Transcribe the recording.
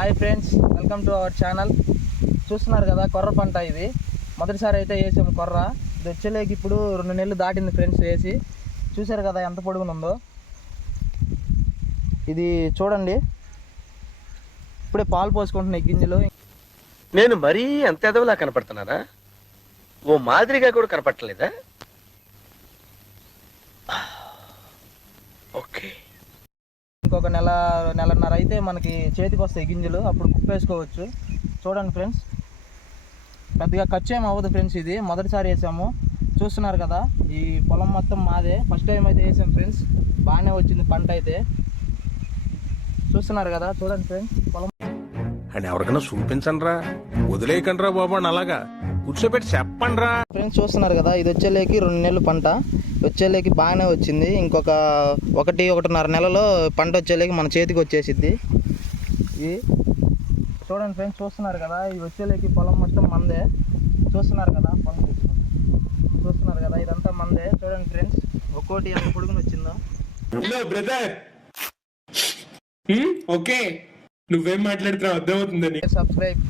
Hi friends, welcome to our channel. చూస్తున్నారు కదా, కొర్ర పంట ఇది. మొదటిసారి అయితే వేసాము కొర్ర. ఇది వచ్చేలేకి ఇప్పుడు 2 నెలలు దాటింది ఫ్రెండ్స్ వేసి. చూసారు కదా ఎంత పొడుగునుందో. ఇది చూడండి, ఇప్పుడే పాలు పోసుకుంటున్నాయి గింజలు. నేను మరీ అంత ఎదవలా కనపడుతున్నారా? ఓ మాదిరిగా కూడా కనపడలేదా? ఓకే, ఇంకొక నెలన్నర అయితే మనకి చేతికి వస్తాయి గింజలు. అప్పుడు కుప్పేసుకోవచ్చు. చూడండి ఫ్రెండ్స్, పెద్దగా ఖర్చు ఏమి అవ్వదు ఫ్రెండ్స్. ఇది మొదటిసారి వేసాము. చూస్తున్నారు కదా, ఈ పొలం మొత్తం మాదే. ఫస్ట్ టైం అయితే వేసాం ఫ్రెండ్స్. బాగానే వచ్చింది పంట అయితే. చూస్తున్నారు కదా, చూడండి ఫ్రెండ్స్ పొలం. అని ఎవరికైనా చూపించండి రా, వదిలేయకండి రా బాబు అని అలాగా కూర్చోబెట్టి చెప్పండి రా. ఫ్రెండ్స్ చూస్తున్నారు కదా, ఇది వచ్చేలేకి 2 నెలలు పంట. వచ్చేలేకి బాగానే వచ్చింది. ఇంకొక 1-1.5 నెలలో పంట వచ్చేలేకి మన చేతికి వచ్చేసిద్ది. ఇది చూడండి ఫ్రెండ్స్, చూస్తున్నారు కదా, ఇది వచ్చేలేకి పొలం మొత్తం మందే. చూస్తున్నారు కదా పొలం, చూస్తున్నారు కదా, ఇదంతా మందే. చూడండి ఫ్రెండ్స్, ఒక్కోటి ఎంత పొడుగుని వచ్చిందో. బ్రదర్ ఓకే, నువ్వేం మాట్లాడుతున్నావు అర్థమవుతుందని. సబ్స్క్రైబ్.